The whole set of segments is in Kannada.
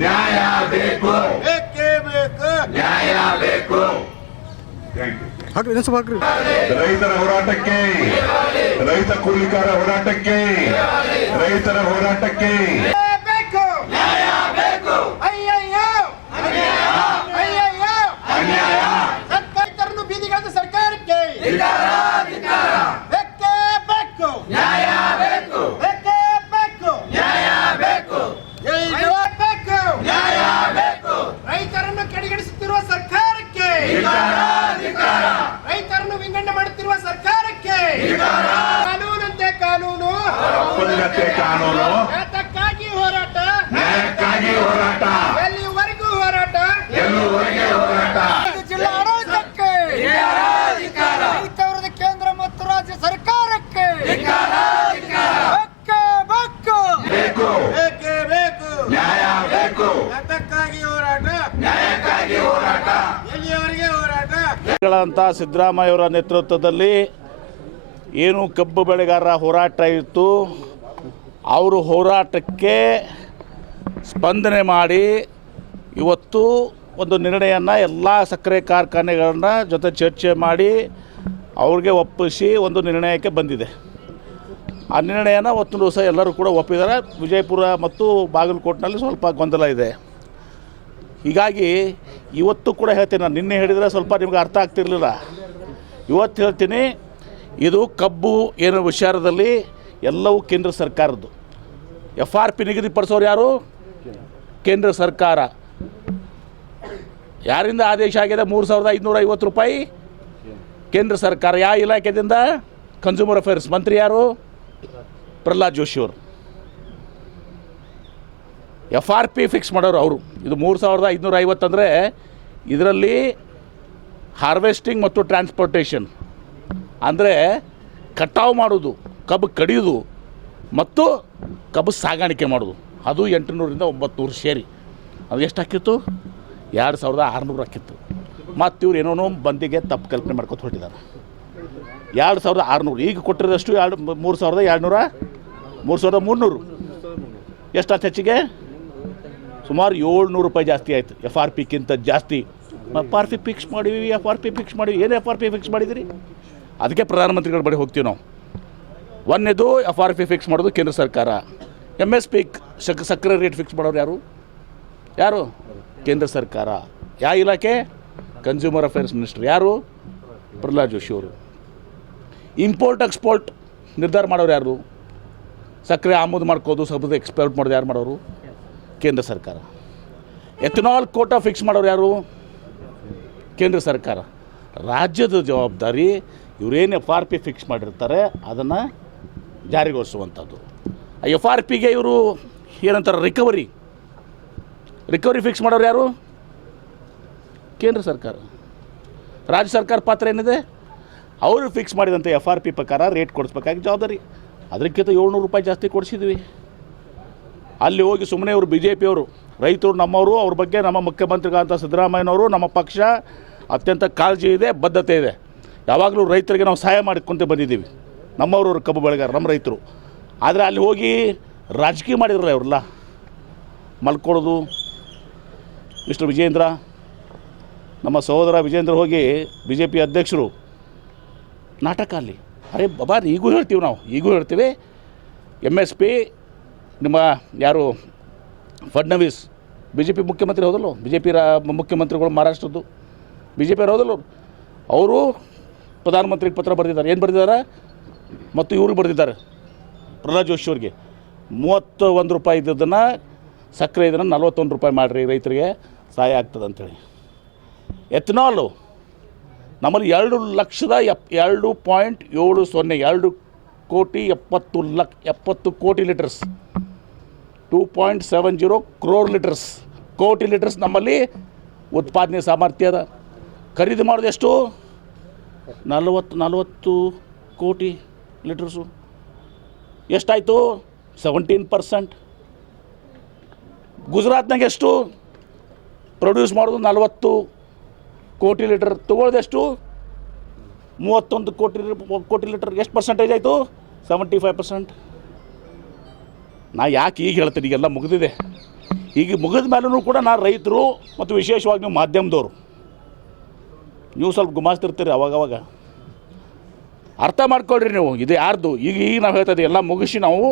ನ್ಯಾಯ ಬೇಕು. ಬೇಕೇ ಬೇಕು? ನ್ಯಾಯ ಬೇಕು. ಥ್ಯಾಂಕ್ ಯು ಹಾಕ್ರಿ ಇನ್ನೊಂದು ಸ್ವಲ್ಪ ಹಾಕ್ರಿ. ರೈತರ ಹೋರಾಟಕ್ಕೆ ರೈತ ಕೂಲಿಕಾರ ಹೋರಾಟಕ್ಕೆ ರೈತರ ಹೋರಾಟಕ್ಕೆ ಬೇಕು ನ್ಯಾಯ ಬೇಕು ಅಯ್ಯಯ್ಯೋ ಅಯ್ಯಯ್ಯೋ ಅನ್ಯಾಯ ರೈತರನ್ನು ಬೀದಿಗಿಳಿದ ಸರ್ಕಾರಕ್ಕೆ ಬೇಕೇ ಬೇಕು ನ್ಯಾಯ ಬೇಕು ಬೇಕೇ ಬೇಕು ನ್ಯಾಯ ಬೇಕು ಬೇಕು ನ್ಯಾಯ ಬೇಕು ರೈತರನ್ನು ಕೆಳಗಿಳಿಸುತ್ತಿರುವ ಸರ್ಕಾರಕ್ಕೆ ರೈತರನ್ನು ವಿಂಗಡಣೆ ಮಾಡುತ್ತಿರುವ ಸರ್ಕಾರಕ್ಕೆ ಕಾನೂನಂತೆ ಕಾನೂನು ಒಪ್ಪಂದತೆ ಕಾನೂನು? ಹೋರಾಟ. ನ್ಯಾಯಕ್ಕಾಗಿ ಹೋರಾಟ? ಎಲ್ಲಿವರೆಗೂ ಹೋರಾಟ? ಎಲ್ಲಿವರೆಗೆ ಹೋರಾಟ? ಜಿಲ್ಲಾ ಆಡಳಿತಕ್ಕೆ. ರೈತವರದ ಕೇಂದ್ರ ಮತ್ತು ರಾಜ್ಯ ಸರ್ಕಾರಕ್ಕೆ. ಬೆಕ್ಕೆ ಬೆಕ್ಕು ಬೇಕು. ಬೇಕೇ. ಬೇಕು? ನ್ಯಾಯ ಬೇಕು. ಯಾತಕ್ಕಾಗಿ ಹೋರಾಟ. ನ್ಯಾಯಕ್ಕಾಗಿ ಹೋರಾಟ. ಎಲ್ಲಿಯವರೆಗೆ ಹೋರಾಟ? ಗಳಂತ ಸಿದ್ದರಾಮಯ್ಯವರ ನೇತೃತ್ವದಲ್ಲಿ ಏನು ಕಬ್ಬು ಬೆಳೆಗಾರರ ಹೋರಾಟ ಇತ್ತು. ಅವರು ಹೋರಾಟಕ್ಕೆ ಸ್ಪಂದನೆ ಮಾಡಿ ಇವತ್ತು ಒಂದು ನಿರ್ಣಯನ ಎಲ್ಲ ಸಕ್ಕರೆ ಕಾರ್ಖಾನೆಗಳನ್ನ ಜೊತೆ ಚರ್ಚೆ ಮಾಡಿ ಅವ್ರಿಗೆ ಒಪ್ಪಿಸಿ ಒಂದು ನಿರ್ಣಯಕ್ಕೆ ಬಂದಿದೆ. ಆ ನಿರ್ಣಯನ ಒತ್ತು ದಿವಸ ಎಲ್ಲರೂ ಕೂಡ ಒಪ್ಪಿದ್ದಾರೆ. ವಿಜಯಪುರ ಮತ್ತು ಬಾಗಲಕೋಟ್ನಲ್ಲಿ ಸ್ವಲ್ಪ ಗೊಂದಲ ಇದೆ. ಹೀಗಾಗಿ ಇವತ್ತು ಕೂಡ ಹೇಳ್ತೀನಿ ನಾನು. ನಿನ್ನೆ ಹೇಳಿದರೆ ಸ್ವಲ್ಪ ನಿಮ್ಗೆ ಅರ್ಥ ಆಗ್ತಿರಲಿಲ್ಲ. ಇವತ್ತು ಹೇಳ್ತೀನಿ, ಇದು ಕಬ್ಬು ಏನು ವಿಚಾರದಲ್ಲಿ ಎಲ್ಲವೂ ಕೇಂದ್ರ ಸರ್ಕಾರದ್ದು. ಎಫ್ ಆರ್ ಪಿ ನಿಗದಿಪಡಿಸೋರು ಯಾರು? ಕೇಂದ್ರ ಸರ್ಕಾರ. ಯಾರಿಂದ ಆದೇಶ ಆಗಿದೆ ಮೂರು ಸಾವಿರದ ಐದುನೂರ ಐವತ್ತು ರೂಪಾಯಿ? ಕೇಂದ್ರ ಸರ್ಕಾರ. ಯಾವ ಇಲಾಖೆದಿಂದ? ಕನ್ಸ್ಯೂಮರ್ ಅಫೇರ್ಸ್ ಮಂತ್ರಿ ಯಾರು? ಪ್ರಹ್ಲಾದ್ ಜೋಶಿಯವರು ಎಫ್ ಆರ್ ಪಿ ಫಿಕ್ಸ್ ಮಾಡೋರು ಅವರು. ಇದು ಮೂರು ಸಾವಿರದ ಐದುನೂರ ಐವತ್ತಂದರೆ ಇದರಲ್ಲಿ ಹಾರ್ವೆಸ್ಟಿಂಗ್ ಮತ್ತು ಟ್ರಾನ್ಸ್ಪೋರ್ಟೇಷನ್ ಅಂದರೆ ಕಟಾವು ಮಾಡೋದು. ಕಬ್ಬು ಕಡಿಯೋದು ಮತ್ತು ಕಬ್ಬು ಸಾಗಾಣಿಕೆ ಮಾಡೋದು. ಅದು ಎಂಟುನೂರಿಂದ ಒಂಬತ್ತು ಸೇರಿ. ಅದು ಎಷ್ಟು ಹಾಕಿತ್ತು ಎರಡು ಸಾವಿರದ ಆರುನೂರು ಹಾಕಿತ್ತು. ಮತ್ತು ಇವ್ರು ಏನೋ ಬಂದಿಗೆ ತಪ್ಪು ಕಲ್ಪನೆ ಮಾಡ್ಕೊತ ಹೊರಟಿದ್ದಾರೆ ಎರಡು ಸಾವಿರದ ಆರುನೂರು. ಈಗ ಕೊಟ್ಟಿರೋದಷ್ಟು ಎರಡು, ಮೂರು ಸಾವಿರದ ಎರಡುನೂರ, ಮೂರು ಸಾವಿರದ ಮುನ್ನೂರು. ಎಷ್ಟು ಆಯ್ತು ಹೆಚ್ಚಿಗೆ? ಸುಮಾರು ಏಳ್ನೂರು ರೂಪಾಯಿ ಜಾಸ್ತಿ ಆಯಿತು. ಎಫ್ ಆರ್ ಪಿಕ್ಕಿಂತ ಜಾಸ್ತಿ. ಎಫ್ ಆರ್ ಪಿ ಫಿಕ್ಸ್ ಮಾಡಿವಿ ಎಫ್ ಆರ್ ಪಿ ಫಿಕ್ಸ್ ಮಾಡಿವಿ. ಏನು ಎಫ್ ಆರ್ ಪಿ ಫಿಕ್ಸ್ ಮಾಡಿದಿರಿ? ಅದಕ್ಕೆ ಪ್ರಧಾನಮಂತ್ರಿಗಳ ಬಳಿ ಹೋಗ್ತೀವಿ ನಾವು. ಒಂದೇದು ಎಫ್ ಆರ್ ಪಿ ಫಿಕ್ಸ್ ಮಾಡೋದು ಕೇಂದ್ರ ಸರ್ಕಾರ. ಎಂ ಎಸ್ ಪಿ ಸಕ್ ಸಕ್ಕರೆ ರೇಟ್ ಫಿಕ್ಸ್ ಮಾಡೋರು ಯಾರು? ಯಾರು? ಕೇಂದ್ರ ಸರ್ಕಾರ. ಯಾವ ಇಲಾಖೆ? ಕನ್ಸ್ಯೂಮರ್ ಅಫೇರ್ಸ್ ಮಿನಿಸ್ಟರ್ ಯಾರು? ಪ್ರಹ್ಲಾದ್ ಜೋಶಿ ಅವರು. ಇಂಪೋರ್ಟ್ ಎಕ್ಸ್ಪೋರ್ಟ್ ನಿರ್ಧಾರ ಮಾಡೋರು ಯಾರು? ಸಕ್ಕರೆ ಆಮದು ಮಾಡ್ಕೋದು ಸಬ್ಬದು ಎಕ್ಸ್ಪೋರ್ಟ್ ಮಾಡೋದು ಯಾರು ಮಾಡೋರು? ಕೇಂದ್ರ ಸರ್ಕಾರ. ಎಥನಾಲ್ ಕೋಟಾ ಫಿಕ್ಸ್ ಮಾಡೋರು ಯಾರು? ಕೇಂದ್ರ ಸರ್ಕಾರ. ರಾಜ್ಯದ ಜವಾಬ್ದಾರಿ, ಇವರೇನು ಎಫ್ ಆರ್ ಪಿ ಫಿಕ್ಸ್ ಮಾಡಿರ್ತಾರೆ, ಅದನ್ನು ಜಾರಿಗೊಳಿಸುವಂಥದ್ದು. ಎಫ್ ಆರ್ ಪಿಗೆ ಇವರು ಏನಂತಾರೆ ರಿಕವರಿ ರಿಕವರಿ ಫಿಕ್ಸ್ ಮಾಡೋರು ಯಾರು? ಕೇಂದ್ರ ಸರ್ಕಾರ. ರಾಜ್ಯ ಸರ್ಕಾರ ಪಾತ್ರ ಏನಿದೆ? ಅವರು ಫಿಕ್ಸ್ ಮಾಡಿದಂಥ ಎಫ್ ಆರ್ ಪಿ ಪ್ರಕಾರ ರೇಟ್ ಕೊಡಿಸ್ಬೇಕಾಗಿ ಜವಾಬ್ದಾರಿ. ಅದಕ್ಕಿಂತ ಏಳ್ನೂರು ರೂಪಾಯಿ ಜಾಸ್ತಿ ಕೊಡಿಸಿದ್ವಿ. ಅಲ್ಲಿ ಹೋಗಿ ಸುಮ್ಮನೆ ಇವರು ಬಿ ಜೆ ಪಿಯವರು ರೈತರು ನಮ್ಮವರು, ಅವ್ರ ಬಗ್ಗೆ ನಮ್ಮ ಮುಖ್ಯಮಂತ್ರಿಗಳಂತ ಸಿದ್ದರಾಮಯ್ಯನವರು, ನಮ್ಮ ಪಕ್ಷ ಅತ್ಯಂತ ಕಾಳಜಿ ಇದೆ, ಬದ್ಧತೆ ಇದೆ. ಯಾವಾಗಲೂ ರೈತರಿಗೆ ನಾವು ಸಹಾಯ ಮಾಡಿಕೊಂತ ಬಂದಿದ್ದೀವಿ. ನಮ್ಮವರು ಕಬ್ಬು ಬೆಳೆಗಾರ, ನಮ್ಮ ರೈತರು. ಆದರೆ ಅಲ್ಲಿ ಹೋಗಿ ರಾಜಕೀಯ ಮಾಡಿದ್ರಲ್ಲ ಅವರೆಲ್ಲ. ಮಲ್ಕೊಳ್ಳೋದು. ಮಿಸ್ಟರ್ ವಿಜೇಂದ್ರ ನಮ್ಮ ಸಹೋದರ ವಿಜೇಂದ್ರ ಹೋಗಿ ಬಿ ಜೆ ಪಿ ಅಧ್ಯಕ್ಷರು. ನಾಟಕ ಅಲ್ಲಿ. ಅರೆ ಬಾಬಾ, ಈಗೂ ಹೇಳ್ತೀವಿ ನಾವು, ಈಗೂ ಹೇಳ್ತೀವಿ. ಎಂ ಎಸ್ ಪಿ, ನಿಮ್ಮ ಯಾರು, ಫಡ್ನವೀಸ್ ಬಿ ಜೆ ಪಿ ಮುಖ್ಯಮಂತ್ರಿ ಹೌದಲ್ಲ? ಬಿ ಜೆ ಪಿ ರಾ ಮುಖ್ಯಮಂತ್ರಿಗಳು ಮಹಾರಾಷ್ಟ್ರದ್ದು. B J P? ಅವರು ಪ್ರಧಾನಮಂತ್ರಿಗೆ ಪತ್ರ ಬರೆದಿದ್ದಾರೆ. ಏನು ಬರೆದಿದ್ದಾರೆ? ಮತ್ತು ಇವರು ಬರೆದಿದ್ದಾರೆ. ಪ್ರಹ್ಲಾದ್ ಜೋಶಿ ಅವ್ರಿಗೆ. ಮೂವತ್ತು ಒಂದು ರೂಪಾಯಿ ಇದ್ದದನ್ನು ಸಕ್ಕರೆ ಇದನ್ನು ನಲ್ವತ್ತೊಂದು ರೂಪಾಯಿ ಮಾಡಿರಿ ರೈತರಿಗೆ ಸಹಾಯ ಆಗ್ತದೆ ಅಂಥೇಳಿ ಎಥನಾಲು ನಮ್ಮಲ್ಲಿ ಎರಡು ಲಕ್ಷದ ಎಪ್, ಎರಡು ಪಾಯಿಂಟ್ ಏಳು ಸೊನ್ನೆ, ಎರಡು ಕೋಟಿ ಎಪ್ಪತ್ತು ಲಕ್, ಎಪ್ಪತ್ತು ಕೋಟಿ litres. Two point seven zero crore litres. ಕೋಟಿ ಲೀಟರ್ಸ್ ನಮ್ಮಲ್ಲಿ ಉತ್ಪಾದನೆ ಸಾಮರ್ಥ್ಯ ಅದ. ಖರೀದಿ ಮಾಡೋದು ಎಷ್ಟು? ನಲವತ್ತು ನಲವತ್ತು ಕೋಟಿ. ಲೀಟರ್ಸು ಎಷ್ಟಾಯಿತು? ಸೆವೆಂಟೀನ್ ಪರ್ಸೆಂಟ್ ಗುಜರಾತ್ನಾಗ ಎಷ್ಟು? ಪ್ರೊಡ್ಯೂಸ್ ಮಾಡೋದು ನಲವತ್ತು ಕೋಟಿ ಲೀಟರ್. ತೊಗೊಳ್ದೆಷ್ಟು ಮೂವತ್ತೊಂದು ಕೋಟಿ ಕೋಟಿ ಲೀಟರ್. ಎಷ್ಟು ಪರ್ಸೆಂಟೇಜ್ ಆಯಿತು? ಸೆವೆಂಟಿ ಫೈವ್ ಪರ್ಸೆಂಟ್ ನಾ ಯಾಕೆ ಈಗ ಹೇಳ್ತೀನಿ? ಈಗೆಲ್ಲ ಮುಗಿದಿದೆ. ಈಗ ಮುಗಿದ ಮೇಲೂ ಕೂಡ ನಾನು ರೈತರು ಮತ್ತು ವಿಶೇಷವಾಗಿ ನೀವು ಮಾಧ್ಯಮದವರು. ನೀವು ಸ್ವಲ್ಪ ಗುಮಾಸ್ತಿರ್ತೀರಿ ಅವಾಗವಾಗ. ಅರ್ಥ ಮಾಡ್ಕೊಳ್ರಿ ನೀವು. ಇದು ಯಾರ್ದು? ಈಗ ಈಗ ನಾವು ಹೇಳ್ತಾ ಇದ್ದೀವಿ, ಎಲ್ಲ ಮುಗಿಸಿ ನಾವು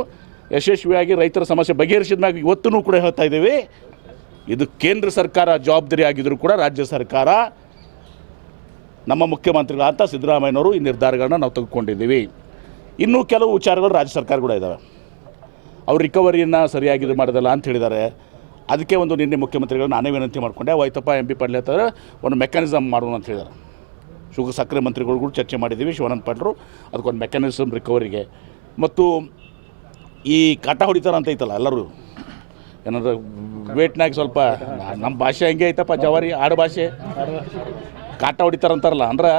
ಯಶಸ್ವಿಯಾಗಿ ರೈತರ ಸಮಸ್ಯೆ ಬಗೆಹರಿಸಿದ ಮ್ಯಾಗ ಇವತ್ತೂ ಕೂಡ ಹೇಳ್ತಾ ಇದ್ದೀವಿ. ಇದು ಕೇಂದ್ರ ಸರ್ಕಾರ ಜವಾಬ್ದಾರಿ ಆಗಿದ್ದರೂ ಕೂಡ ರಾಜ್ಯ ಸರ್ಕಾರ ನಮ್ಮ ಮುಖ್ಯಮಂತ್ರಿಗಳಾದಂಥ ಸಿದ್ದರಾಮಯ್ಯನವರು ಈ ನಿರ್ಧಾರಗಳನ್ನ ನಾವು ತೆಗೆದುಕೊಂಡಿದ್ದೀವಿ. ಇನ್ನೂ ಕೆಲವು ವಿಚಾರಗಳು ರಾಜ್ಯ ಸರ್ಕಾರ ಕೂಡ ಇದ್ದಾವೆ ಅವ್ರು ರಿಕವರಿಯನ್ನು ಸರಿಯಾಗಿ ಇದು ಮಾಡೋದಲ್ಲ ಅಂತ ಹೇಳಿದ್ದಾರೆ. ಅದಕ್ಕೆ ಒಂದು ನಿನ್ನೆ ಮುಖ್ಯಮಂತ್ರಿಗಳು ನಾನೇ ವಿನಂತಿ ಮಾಡಿಕೊಂಡೆ ವೈತಪ್ಪ ಎಂ ಪಿ ಪಾಟೀಲ್ ಒಂದು ಮೆಕ್ಯಾನಿಸಮ್ ಮಾಡೋಣ ಅಂತ ಹೇಳಿದ್ದಾರೆ. ಶುಗರ್ ಸಕ್ಕರೆ ಮಂತ್ರಿಗಳು ಚರ್ಚೆ ಮಾಡಿದ್ದೀವಿ, ಶಿವಾನಂದ ಪಾಟ್ರು ಅದಕ್ಕೊಂದು ಮೆಕ್ಯಾನಿಸಮ್ ರಿಕವರಿಗೆ ಮತ್ತು ಈ ಕಾಟ ಹೊಡಿತಾರೆ ಅಂತ ಐತಲ್ಲ ಎಲ್ಲರೂ. ಏನಾದ್ರು ವೇಟ್ನಾಗ ಸ್ವಲ್ಪ ನಮ್ಮ ಭಾಷೆ ಹಂಗೆ ಐತಪ್ಪ ಜವಾರಿ, ಆಡು ಭಾಷೆ. ಕಾಟ ಹೊಡಿತಾರಂತಾರಲ್ಲ, ಅಂದ್ರೆ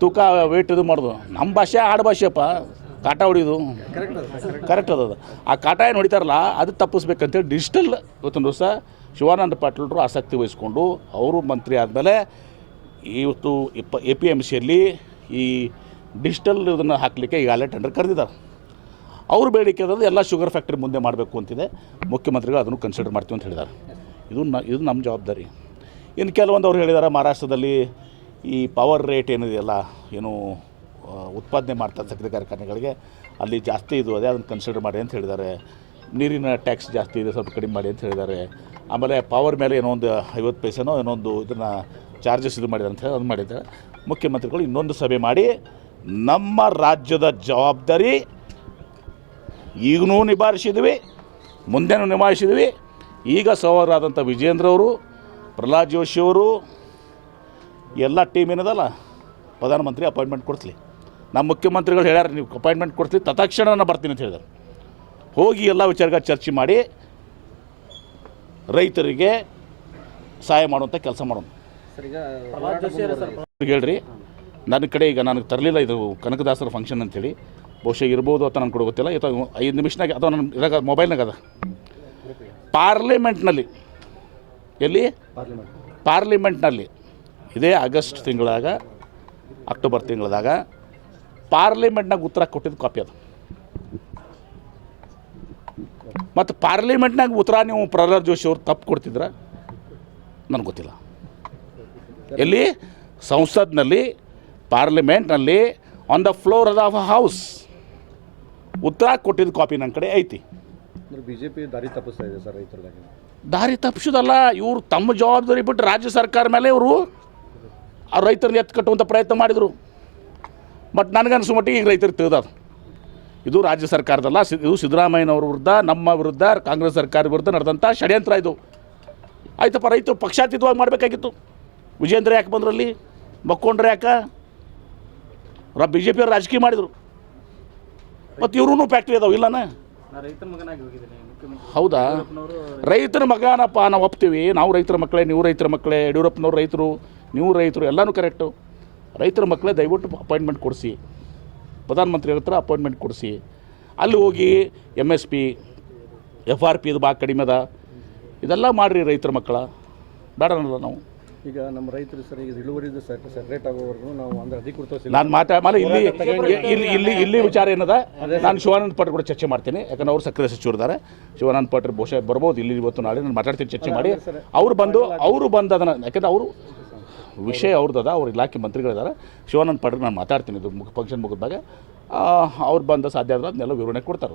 ತೂಕ ವೇಟ್ ಇದು ಮಾಡೋದು. ನಮ್ಮ ಭಾಷೆ ಆಡು ಭಾಷೆಪ್ಪ ಕಾಟ ಹೊಡಿಯೋದು ಕರೆಕ್ಟ್ ಅದು. ಆ ಕಾಟ ಏನು ಹೊಡಿತಾರಲ್ಲ, ಅದು ತಪ್ಪಿಸ್ಬೇಕಂತೇಳಿ ಡಿಜಿಟಲ್ ಇವತ್ತೊಂದು ದಿವಸ ಶಿವಾನಂದ ಪಾಟೀಲರು ಆಸಕ್ತಿ ವಹಿಸ್ಕೊಂಡು, ಅವರು ಮಂತ್ರಿ ಆದಮೇಲೆ ಇವತ್ತು ಇಪ್ಪ ಎ ಪಿ ಎಂ ಸಿಯಲ್ಲಿ ಈ ಡಿಜಿಟಲ್ ಇದನ್ನು ಹಾಕಲಿಕ್ಕೆ ಈಗಾಗಲೇ ಟೆಂಡರ್ ಕರೆದಿದ್ದಾರೆ. ಅವ್ರ ಬೇಡಿಕೆ ಅದಂದ್ರೆ ಎಲ್ಲ ಶುಗರ್ ಫ್ಯಾಕ್ಟ್ರಿ ಮುಂದೆ ಮಾಡಬೇಕು ಅಂತಿದೆ. ಮುಖ್ಯಮಂತ್ರಿಗಳು ಅದನ್ನು ಕನ್ಸಿಡರ್ ಮಾಡ್ತೀವಿ ಅಂತ ಹೇಳಿದ್ದಾರೆ. ಇದು ನ, ಇದು ನಮ್ಮ ಜವಾಬ್ದಾರಿ. ಇನ್ನು ಕೆಲವೊಂದು ಅವ್ರು ಹೇಳಿದ್ದಾರೆ, ಮಹಾರಾಷ್ಟ್ರದಲ್ಲಿ ಈ ಪವರ್ ರೇಟ್ ಏನಿದೆಯಲ್ಲ, ಏನು ಉತ್ಪಾದನೆ ಮಾಡ್ತಾರೆ ಸಕ್ಕರೆ ಕಾರ್ಖಾನೆಗಳಿಗೆ ಅಲ್ಲಿ ಜಾಸ್ತಿ ಇದು ಅದೇ ಅದನ್ನು ಕನ್ಸಿಡರ್ ಮಾಡಿ ಅಂತ ಹೇಳಿದ್ದಾರೆ. ನೀರಿನ ಟ್ಯಾಕ್ಸ್ ಜಾಸ್ತಿ ಇದೆ, ಸ್ವಲ್ಪ ಕಡಿಮೆ ಮಾಡಿ ಅಂತ ಹೇಳಿದ್ದಾರೆ. ಆಮೇಲೆ ಪವರ್ ಮೇಲೆ ಏನೋ ಒಂದು ಐವತ್ತು ಪೈಸೆನೋ ಒಂದು ಇದನ್ನು ಚಾರ್ಜಸ್ ಇದು ಮಾಡಿದ್ದಾರೆ ಅಂತ ಹೇಳಿ ಅದು ಮಾಡಿದ್ದಾರೆ. ಮುಖ್ಯಮಂತ್ರಿಗಳು ಇನ್ನೊಂದು ಸಭೆ ಮಾಡಿ ನಮ್ಮ ರಾಜ್ಯದ ಜವಾಬ್ದಾರಿ ಈಗನೂ ನಿಭಾಯಿಸಿದ್ವಿ ಮುಂದೆನೂ ನಿಭಾಯಿಸಿದ್ವಿ. ಈಗ ಸವಾರಾದಂಥ ವಿಜೇಂದ್ರ ಅವರು, ಪ್ರಹ್ಲಾದ್ ಜೋಶಿ ಅವರು, ಎಲ್ಲ ಟೀಮ್ ಏನದಲ್ಲ ಪ್ರಧಾನಮಂತ್ರಿ ಅಪಾಯಿಂಟ್ಮೆಂಟ್ ಕೊಡ್ತಲಿ. ನಮ್ಮ ಮುಖ್ಯಮಂತ್ರಿಗಳು ಹೇಳ್ಯಾರ, ನೀವು ಅಪಾಯಿಂಟ್ಮೆಂಟ್ ಕೊಡ್ತಲಿ ತತ್ಕ್ಷಣ ನಾನು ಬರ್ತೀನಿ ಅಂತ ಹೇಳಿದ್ದಾರೆ. ಹೋಗಿ ಎಲ್ಲ ವಿಚಾರಗಳ ಚರ್ಚೆ ಮಾಡಿ ರೈತರಿಗೆ ಸಹಾಯ ಮಾಡುವಂಥ ಕೆಲಸ ಮಾಡೋಣ. ಹೇಳ್ರಿ ನನ್ನ ಕಡೆ ಈಗ ನನಗೆ ತರಲಿಲ್ಲ ಇದು ಕನಕದಾಸರ ಫಂಕ್ಷನ್ ಅಂತೇಳಿ. ಬಹುಶಃ ಇರ್ಬೋದು ಅಂತ ನನಗೆ ಕೂಡ ಗೊತ್ತಿಲ್ಲ. ಅಥವಾ ಐದು ನಿಮಿಷನಾಗ ಅಥವಾ ನನ್ನ ಇದಾಗ ಮೊಬೈಲ್ನಾಗ ಅದ ಪಾರ್ಲಿಮೆಂಟ್ನಲ್ಲಿ ಎಲ್ಲಿ? ಪಾರ್ಲಿಮೆಂಟ್ನಲ್ಲಿ ಇದೇ ಆಗಸ್ಟ್ ತಿಂಗಳಾಗ ಅಕ್ಟೋಬರ್ ತಿಂಗಳದಾಗ ಪಾರ್ಲಿಮೆಂಟ್ನಾಗ ಉತ್ತರ ಕೊಟ್ಟಿದ್ದು ಕಾಪಿ ಅದು. ಮತ್ತು ಪಾರ್ಲಿಮೆಂಟ್ನಾಗ ಉತ್ತರ ನೀವು ಪ್ರಹ್ಲಾದ್ ಜೋಶಿ ಅವ್ರು ತಪ್ಪು ಕೊಡ್ತಿದ್ರ? ನನಗೆ ಗೊತ್ತಿಲ್ಲ. ಎಲ್ಲಿ? ಸಂಸತ್ನಲ್ಲಿ ಪಾರ್ಲಿಮೆಂಟ್ನಲ್ಲಿ on the floor of a house ಉತ್ತರ ಕೊಟ್ಟಿದ್ದ ಕಾಪಿ ನನ್ನ ಕಡೆ ಐತಿ. ಬಿಜೆಪಿ ದಾರಿ ತಪ್ಪಿಸ್ತಾ ಇದೆ ಸರ್ ರೈತರಿಗಾಗಿ ದಾರಿ ತಪ್ಪಿಸೋದಲ್ಲ ಇವರು ತಮ್ಮ ಜವಾಬ್ದಾರಿ ಬಿಟ್ಟು ರಾಜ್ಯ ಸರ್ಕಾರ ಮೇಲೆ ಇವರು ಆ ರೈತರನ್ನ ಎತ್ತು ಕಟ್ಟುವಂಥ ಪ್ರಯತ್ನ ಮಾಡಿದರು. ಬಟ್ ನನಗನ್ಸೋ ಮಟ್ಟಿಗೆ ಈಗ ರೈತರು ತಿಳಿದದು. ಇದು ರಾಜ್ಯ ಸರ್ಕಾರದಲ್ಲ ಇದು ಸಿದ್ದರಾಮಯ್ಯನವ್ರ ವಿರುದ್ಧ ನಮ್ಮ ವಿರುದ್ಧ ಕಾಂಗ್ರೆಸ್ ಸರ್ಕಾರ ವಿರುದ್ಧ ನಡೆದಂಥ ಷಡ್ಯಂತ್ರ ಇದು. ಆಯ್ತಪ್ಪ ರೈತರು ಪಕ್ಷಾತೀತವಾಗಿ ಮಾಡಬೇಕಾಗಿತ್ತು. ವಿಜೇಂದ್ರ ಯಾಕೆ ಬಂದ್ರಲ್ಲಿ? ಮಕ್ಕೊಂಡ್ರೆ ಯಾಕೆ? ರ ಬಿ ಜೆ ಪಿಯವ್ರು ರಾಜಕೀಯ ಮಾಡಿದರು. ಮತ್ತು ಇವ್ರೂ ಫ್ಯಾಕ್ಟ್ರಿ ಅದಾವೆ ಇಲ್ಲನ? ಹೌದಾ? ರೈತರ ಮಗನಪ್ಪ ನಾವು ಒಪ್ತೀವಿ. ನಾವು ರೈತರ ಮಕ್ಕಳೇ ನೀವು ರೈತರ ಮಕ್ಕಳೇ. ಯಡಿಯೂರಪ್ಪನವ್ರು ರೈತರು ನೀವು ರೈತರು ಎಲ್ಲನೂ ಕರೆಕ್ಟು ರೈತರ ಮಕ್ಕಳೇ ದಯವಿಟ್ಟು ಅಪಾಯಿಂಟ್ಮೆಂಟ್ ಕೊಡಿಸಿ. ಪ್ರಧಾನಮಂತ್ರಿ ಹತ್ರ ಅಪಾಯಿಂಟ್ಮೆಂಟ್ ಕೊಡಿಸಿ. ಅಲ್ಲಿ ಹೋಗಿ M S P F R P ಇದು ಭಾಳ ಕಡಿಮೆ ಅದ. ಇದೆಲ್ಲ ಮಾಡಿರಿ ರೈತರ ಮಕ್ಕಳ. ಬೇಡ ನಾವು. ಈಗ ನಮ್ಮ ರೈತರು ಸರ್ ಈಗ ಇಳುವರಿ ಸೆಪರೇಟ್ ಆಗೋವರೆಗೂ ನಾವು ಅಂದ್ರೆ ಅಧಿಕೃತ ನಾನು ಮಾತಾ ಆಮೇಲೆ ಇಲ್ಲಿ ಇಲ್ಲಿ ಇಲ್ಲಿ ಇಲ್ಲಿ ವಿಚಾರ ಏನದ? ನಾನು ಶಿವಾನಂದ ಪಾಟ್ರ್ ಕೂಡ ಚರ್ಚೆ ಮಾಡ್ತೀನಿ. ಯಾಕಂದ್ರೆ ಅವ್ರು ಸಕ್ಕರೆ ಸಚಿವರಿದ್ದಾರೆ ಶಿವಾನಂದ ಪಾಟ್ರ್ ಬಹುಶಃ ಬರ್ಬೋದು. ಇಲ್ಲಿ ಇವತ್ತು ನಾಳೆ ನಾನು ಮಾತಾಡ್ತೀನಿ ಚರ್ಚೆ ಮಾಡಿ. ಅವ್ರು ಬಂದು ಅವರು ಬಂದ ಅದನ್ನು ಯಾಕಂದ್ರೆ ಅವರು ವಿಷಯ ಅವ್ರದ್ದು ಅವ್ರ ಇಲಾಖೆ ಮಂತ್ರಿಗಳಿದ್ದಾರೆ. ಶಿವಾನಂದ ಪಾಟ್ರ್ ನಾನು ಮಾತಾಡ್ತೀನಿ. ಇದು ಫಂಕ್ಷನ್ ಮುಗಿದಾಗ ಅವ್ರು ಬಂದ ಸಾಧ್ಯ ಆದ್ರೆ ಅದನ್ನೆಲ್ಲ ವಿವರಣೆ ಕೊಡ್ತಾರೆ